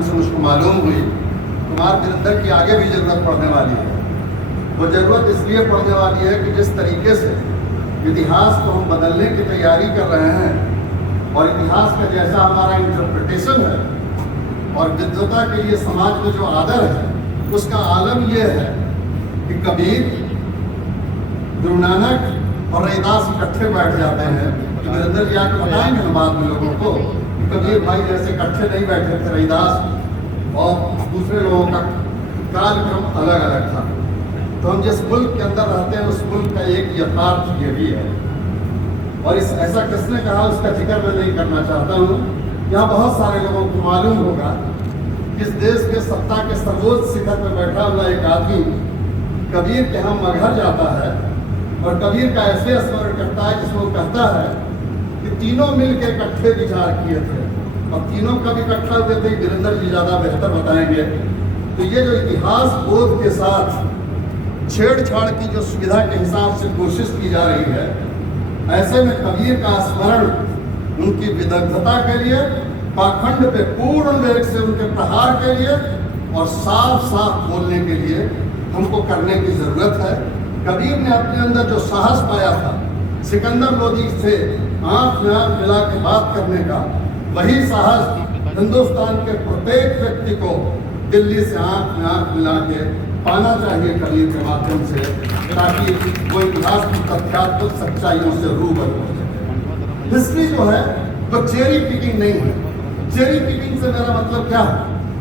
माध्यम से मुझको मालूम हुई, कुमार वीरेंद्र की आगे भी ज़रूरत पड़ने वाली है। वो ज़रूरत इसलिए पड़ने वाली है कि जिस तरीके से इतिहास को हम बदलने की तैयारी कर रहे हैं और इतिहास का जैसा हमारा इंटरप्रिटेशन है और विद्वता के लिए समाज में जो आदर है, उसका आलम यह है कि कबीर, गुरु नानक और रैदास इकट्ठे बैठ जाते हैं। वीरेंद्र जी आके बताएंगे ना बाद में लोगों को, कबीर भाई जैसे इकट्ठे नहीं बैठे थे, रैदास और दूसरे लोगों का कार्यक्रम अलग अलग था। तो हम जिस मुल्क के अंदर रहते हैं उस मुल्क का एक यथार्थ ये भी है, और इस ऐसा किसने कहा उसका जिक्र मैं नहीं करना चाहता हूँ। यहाँ बहुत सारे लोगों को मालूम होगा कि इस देश के सत्ता के सर्वोच्च शिखर पर बैठा हुआ एक आदमी कबीर के यहाँ मगहर जाता है और कबीर का ऐसे स्मरण करता है जिसमें वो कहता है कि तीनों मिलकर इकट्ठे विचार किए थे, और तीनों कब इकट्ठा हुए थे वीरेंद्र जी ज़्यादा बेहतर बताएंगे। तो ये जो इतिहास बोध के साथ छेड़छाड़ की जो सुविधा के हिसाब से कोशिश की जा रही है, ऐसे में कबीर का स्मरण उनकी विदग्धता के लिए, पाखंड पे पूर्ण वेग से उनके प्रहार के लिए और साफ साफ बोलने के लिए हमको करने की जरूरत है। कबीर ने अपने अंदर जो साहस पाया था सिकंदर लोदी से आंख में आंख मिला के बात करने का, वही साहस हिंदुस्तान के प्रत्येक व्यक्ति को दिल्ली से आंख में आंख मिला के पाना चाहिए कबीर के माध्यम से, ताकि वो इतिहास की तथ्यात्मक सच्चाइयों से रूबरू हो सके। हिस्ट्री जो है वो चेरी पिकिंग नहीं है। चेरी पिकिंग से मेरा मतलब क्या है?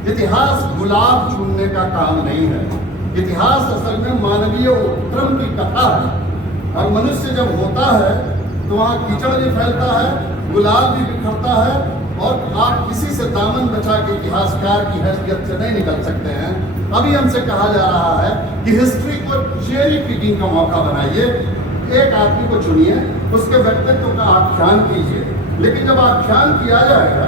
इतिहास गुलाब चुनने का काम नहीं है। इतिहास असल में मानवीय उत्क्रम की कथा है, और मनुष्य जब होता है तो वहाँ कीचड़ भी फैलता है, गुलाब भी बिखरता है, और आप किसी से दामन बचा के इतिहासकार की हैसियत से नहीं निकल सकते हैं। अभी हमसे कहा जा रहा है कि हिस्ट्री को चेरी पिकिंग का मौका बनाइए, एक आदमी को चुनिए, उसके व्यक्तित्व का आख्यान कीजिए, लेकिन जब आख्यान किया जाएगा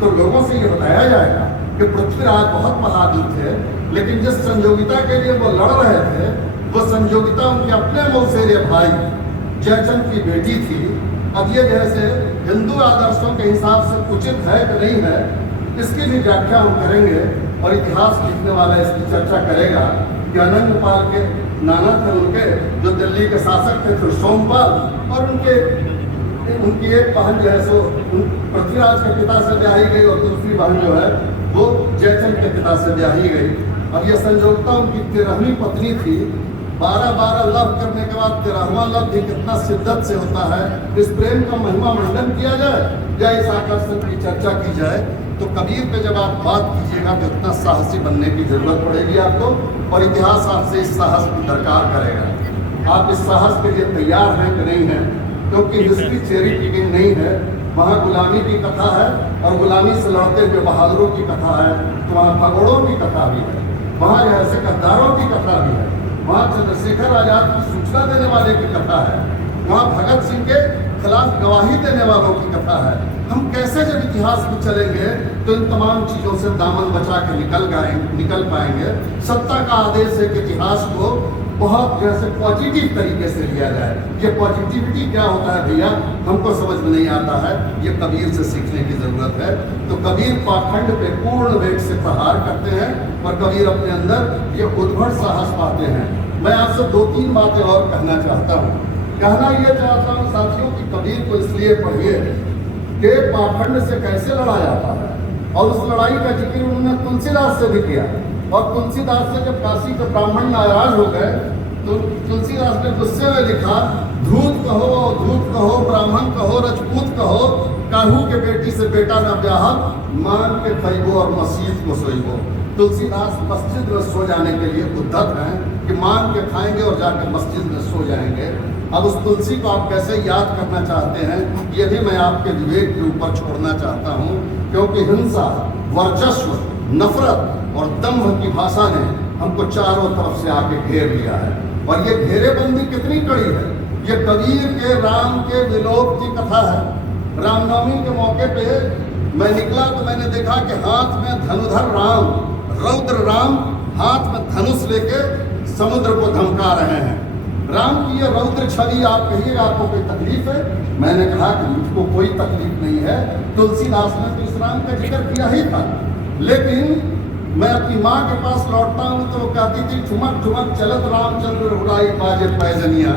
तो लोगों से ये बताया जाएगा कि पृथ्वीराज बहुत बहादुर थे, लेकिन जिस संयोगिता के लिए वो लड़ रहे थे वो संयोगिता उनके अपने मौसेरे भाई जयचंद की बेटी थी। अब ये जैसे हिंदू आदर्शों के हिसाब से उचित है कि नहीं है, इसकी भी व्याख्या हम करेंगे, और इतिहास लिखने वाला इसकी चर्चा करेगा कि अनंगपाल के नाना थे उनके, जो दिल्ली के शासक थे, फिर सोमपाल, और उनकी एक बहन जो है सो पृथ्वीराज के पिता से ब्याही गई, और दूसरी बहन जो है वो जयचंद के पिता से ब्याही गई। अब ये संयोगता उनकी 13वीं पत्नी थी। 12 लव करने के बाद 13वां लव भी कितना शिद्दत से होता है, इस प्रेम का महिमा मंडन किया जाए या इस आकर्षण की चर्चा की जाए। तो कबीर पे जब आप बात कीजिएगा तो इतना साहसी बनने की जरूरत पड़ेगी आपको, और इतिहास आपसे इस साहस की दरकार करेगा। आप इस साहस के लिए तैयार हैं कि नहीं हैं? क्योंकि हिस्ट्री चेरी पिकिंग नहीं है, वहाँ गुलामी की कथा है, और गुलामी से लड़ते हुए बहादुरों की कथा है। तो वहाँ भगोड़ों की कथा भी है, वहाँ ऐसे गद्दारों की कथा भी है, वहाँ चंद्रशेखर आजाद की सूचना देने वाले की कथा है, वहाँ भगत सिंह के खिलाफ गवाही देने वालों की कथा है। हम कैसे जब इतिहास में चलेंगे तो इन तमाम चीज़ों से दामन बचा के निकल पाएंगे। सत्ता का आदेश है कि इतिहास को बहुत जैसे पॉजिटिव तरीके से लिया जाए। ये पॉजिटिविटी क्या होता है भैया, हमको समझ में नहीं आता है, ये कबीर से सीखने की ज़रूरत है। तो कबीर पाखंड पे पूर्ण वेग से प्रहार करते हैं, और कबीर अपने अंदर ये उद्भट साहस पाते हैं। मैं आपसे 2-3 बातें और कहना चाहता हूँ। कहना ये चाहता हूँ साथियों कि कबीर को इसलिए पढ़िए कि पाखंड से कैसे लड़ा जाता है, और उस लड़ाई का जिक्र उन्होंने तुलसीदास से भी किया। और तुलसीदास से जब काशी के ब्राह्मण नाराज हो गए तो तुलसीदास ने गुस्से में लिखा, धूत कहो अवधूत कहो, ब्राह्मण कहो रजपूत कहो, काहू के बेटी से बेटा न ब्याह, मान के खैबो और मस्जिद को सोइबो। तुलसीदास मस्जिद में सो जाने के लिए उद्धत हैं कि मान के खाएंगे और जाकर मस्जिद में सो जाएंगे। अब उस तुलसी को आप कैसे याद करना चाहते हैं, ये भी मैं आपके विवेक के ऊपर छोड़ना चाहता हूँ, क्योंकि हिंसा, वर्चस्व, नफरत और दम्भ की भाषा ने हमको चारों तरफ से आके घेर लिया है। और ये घेरेबंदी कितनी कड़ी है, ये कबीर के राम के विलोप की कथा है। रामनवमी के मौके पे मैं निकला तो मैंने देखा कि हाथ में धनुधर राम, रौद्र राम हाथ में धनुष लेके समुद्र को धमका रहे हैं। राम की ये रौद्र छवि आप कहिएगा आपको कोई तकलीफ है? मैंने कहा कि मुझको कोई तकलीफ नहीं है। तुलसीदास ने तो इस राम का जिक्र किया ही था। लेकिन मैं अपनी माँ के पास लौटता हूँ तो वो कहती थी, ठुमक ठुमक चलत रामचंद्र उड़ाई बाजे पैजनिया।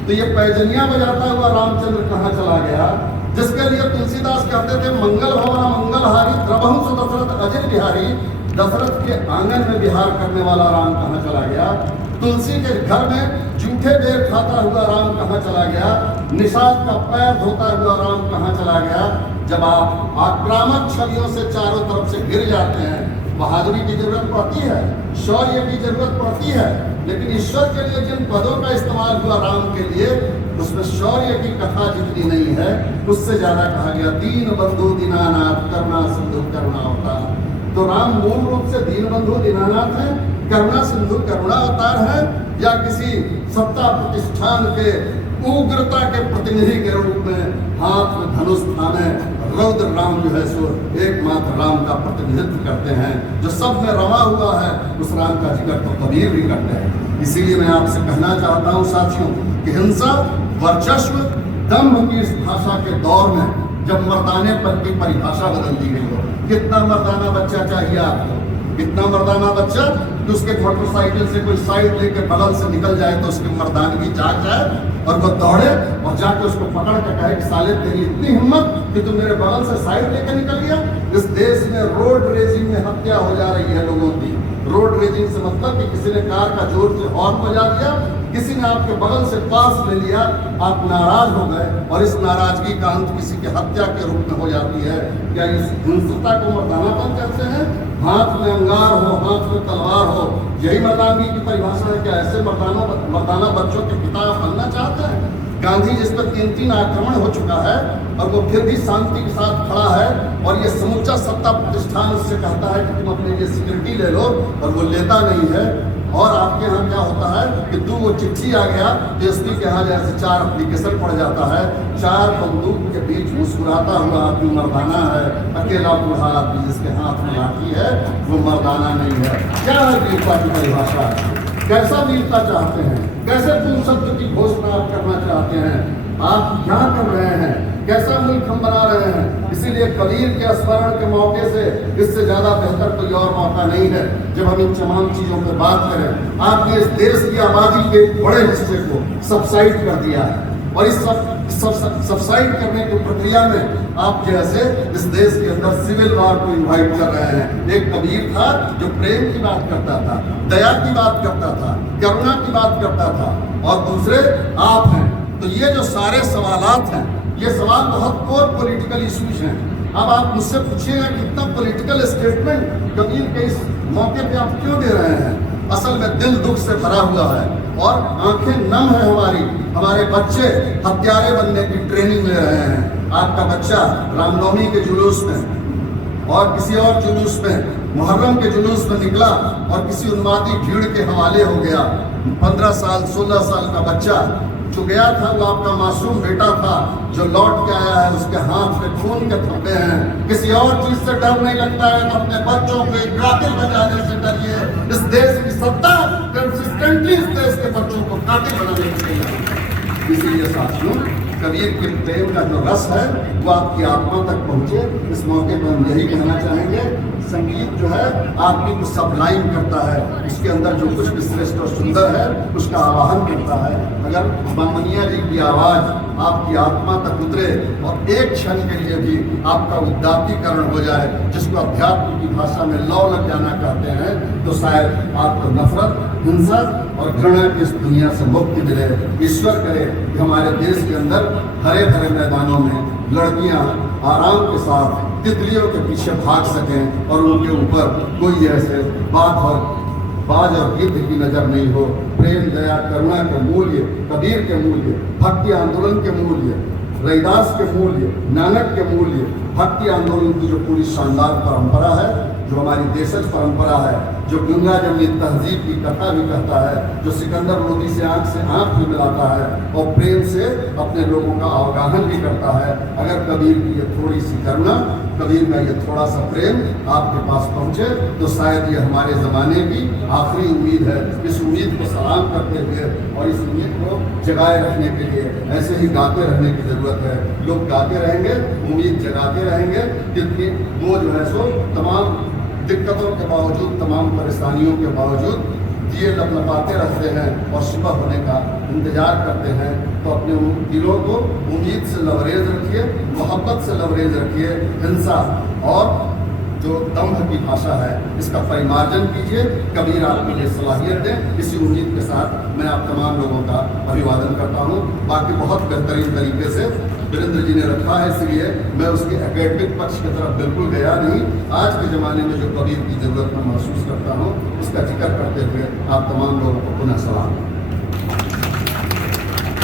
तो ये पैजनिया बजाता हुआ रामचंद्र कहाँ चला गया? जिसके लिए तुलसीदास कहते थे, मंगल भवन मंगलहारी द्रवहु सु दशरथ अजय बिहारी। दशरथ के आंगन में विहार करने वाला राम कहाँ चला गया? तुलसी के घर में जूठे बेर खाता हुआ राम कहाँ चला गया? निषाद का पैर धोता हुआ राम कहाँ चला गया? जब आप आक्रामक छवियों से चारों तरफ से घिर जाते हैं, बहादुरी की जरूरत पड़ती है, शौर्य की जरूरत पड़ती है, लेकिन ईश्वर के लिए जिन पदों का इस्तेमाल हुआ राम के लिए, उसमें शौर्य की कथा जितनी नहीं है, उससे ज्यादा कहा गया दीन बंधु दीनानाथ करुणा सिंधु करुणा अवतार। तो राम मूल रूप से दीन बंधु दीनानाथ है, करुणा सिंधु करुणा अवतार है, या किसी सत्ता प्रतिष्ठान के उग्रता के प्रतिनिधि के रूप में हाथ में धनुष थामे रौद्र राम जो है सो एकमात्र राम का प्रतिनिधित्व करते हैं, जो सब में रमा हुआ है। उस राम का जिक्र तो कबीर भी करते हैं। इसीलिए मैं आपसे कहना चाहता हूँ साथियों कि हिंसा, वर्चस्व, दंभ की इस भाषा के दौर में जब मर्दाने पर की परिभाषा बदल दी गई हो, कितना मर्दाना बच्चा चाहिए आपको? कितना मर्दाना बच्चा कि उसके मोटरसाइकिल से कोई साइड लेके बगल से निकल जाए तो उसकी मर्दानगी जाग जाए और वो दौड़े और जाके उसको पकड़ के कहे कि साले तेरी इतनी हिम्मत कि तुम मेरे बगल से साइड लेके निकल गया। इस देश में रोड रेजिंग में हत्या हो जा रही है लोगों की। रोड रेजिंग से मतलब कि किसी ने कार का जोर से हॉर्न बजा दिया, किसी ने आपके बगल से पास ले लिया, आप नाराज हो गए और इस नाराजगी का अंत किसी की हत्या के रूप में हो जाती है। क्या इस हिंसता को मर्दानापन कहते हैं? हाथ में अंगार हो, हाथ में तलवार हो, यही मर्दानगी की परिभाषा है? क्या ऐसे मर्दाना बच्चों के पिता बनना चाहते हैं? गांधी जिस पर 3 आक्रमण हो चुका है और वो फिर भी शांति के साथ खड़ा है, और ये समूचा सत्ता प्रतिष्ठान उससे कहता है कि तुम अपने लिए सिक्योरिटी ले लो, और वो लेता नहीं है। और आपके यहाँ क्या होता है कि वो चिट्ठी आ गया तो एसपी के यहाँ जैसे 4 एप्लीकेशन पड़ जाता है, 4 बंदूक के बीच मुस्कुराता हुआ आदमी मर्दाना है, अकेला बूढ़ा आदमी जिसके हाथ में लाठी है वो मर्दाना नहीं है। क्या है वीरता की परिभाषा? कैसा वीरता चाहते हैं? कैसे पुरुषत्व की घोषणा आप करना चाहते हैं? आप क्या कर रहे हैं? कैसा मुल्क हम बना रहे हैं? इसीलिए कबीर के स्मरण के मौके से इससे ज्यादा बेहतर कोई और मौका नहीं है जब हम इन तमाम चीजों पर बात करें। आपने इस देश की आबादी के बड़े हिस्से को सबसाइड कर दिया है, और इस सबसाइड करने की प्रक्रिया में आप जैसे इस देश के अंदर सिविल वॉर को इन्वाइट कर रहे हैं। एक कबीर था जो प्रेम की बात करता था, दया की बात करता था, करुणा की बात करता था, और दूसरे आप हैं। तो ये जो सारे सवालात हैं, ये सवाल बहुत कोर पॉलिटिकल इश्यूज हैं। अब आप मुझसे पूछिएगा कि इतना पॉलिटिकल स्टेटमेंट कबीर के इस मौके पे आप क्यों दे रहे हैं? असल में दिल दुख से भरा हुआ है और आंखें नम है हमारी। हमारे बच्चे हत्यारे बनने की ट्रेनिंग ले रहे हैं। आपका बच्चा रामनवमी के जुलूस में और किसी और जुलूस में, मुहर्रम के जुलूस में निकला और किसी उन्मादी भीड़ के हवाले हो गया। 15 साल 16 साल का बच्चा जो गया था वो आपका मासूम बेटा था, जो लौट के आया है उसके हाथ में खून के थप्पे हैं। किसी और चीज से डर नहीं लगता है तो अपने बच्चों को कातिल बजाने से डरिए। इस देश की सत्ता कंसिस्टेंटली इस देश के बच्चों को कातिल बनाने की तैयार। इसीलिए साथियों, कबीर के प्रेम का जो रस है वो आपकी आत्मा तक पहुंचे। इस मौके पर हम यही कहना चाहेंगे, संगीत जो है आदमी को सबलाइन करता है, उसके अंदर जो कुछ भी श्रेष्ठ और सुंदर है उसका आवाहन करता है। अगर बामनिया जी की आवाज़ आपकी आत्मा तक उतरे और एक क्षण के लिए भी आपका उदात्तीकरण हो जाए, जिसको अध्यात्म की भाषा में लौ लग जाना कहते हैं, तो शायद आपको नफरत, हिंसा और घृणा की इस दुनिया से मुक्ति मिले। ईश्वर करे कि हमारे देश के अंदर हरे भरे मैदानों में लड़कियां आराम के साथ तितलियों के पीछे भाग सकें और उनके ऊपर कोई ऐसे बात और बाज और गिद्ध की नजर नहीं हो। प्रेम, दया, करुणा के मूल्य, कबीर के मूल्य, भक्ति आंदोलन के मूल्य, रैदास के मूल्य, नानक के मूल्य, भक्ति आंदोलन की जो पूरी शानदार परंपरा है, जो हमारी देशज परंपरा है, जो गंगा जमनी तहजीब की कथा भी कहता है, जो सिकंदर लोदी से आंख भी मिलाता है और प्रेम से अपने लोगों का अवगाहन भी करता है। अगर कबीर की ये थोड़ी सी करुणा, कबीर का ये थोड़ा सा प्रेम आपके पास पहुंचे तो शायद ये हमारे ज़माने की आखिरी उम्मीद है। इस उम्मीद को सलाम करते हुए और इस उम्मीद को जगाए रखने के लिए ऐसे ही गाते रहने की ज़रूरत है। लोग गाते रहेंगे, उम्मीद जगाते रहेंगे, क्योंकि वो जो है सो तमाम दिक्कतों के बावजूद, तमाम परेशानियों के बावजूद दिए लपलपाते रहते हैं और सुबह होने का इंतजार करते हैं। तो अपने दिलों को उम्मीद से लबरेज रखिए, मोहब्बत से लबरेज रखिए। हिंसा और जो दम्भ की भाषा है इसका परिमार्जन कीजिए। कबीर आपको ये सलाहियत दें। इसी उम्मीद के साथ मैं आप तमाम लोगों का अभिवादन करता हूँ। बाकी बहुत बेहतरीन तरीके से वीरेंद्र जी ने रखा है, इसलिए मैं उसके एकेडमिक पक्ष की तरफ बिल्कुल गया नहीं। आज के ज़माने में जो कबीर की ज़रूरत मैं महसूस करता हूँ उसका जिक्र करते हुए आप तमाम लोगों को पुनः सलाम।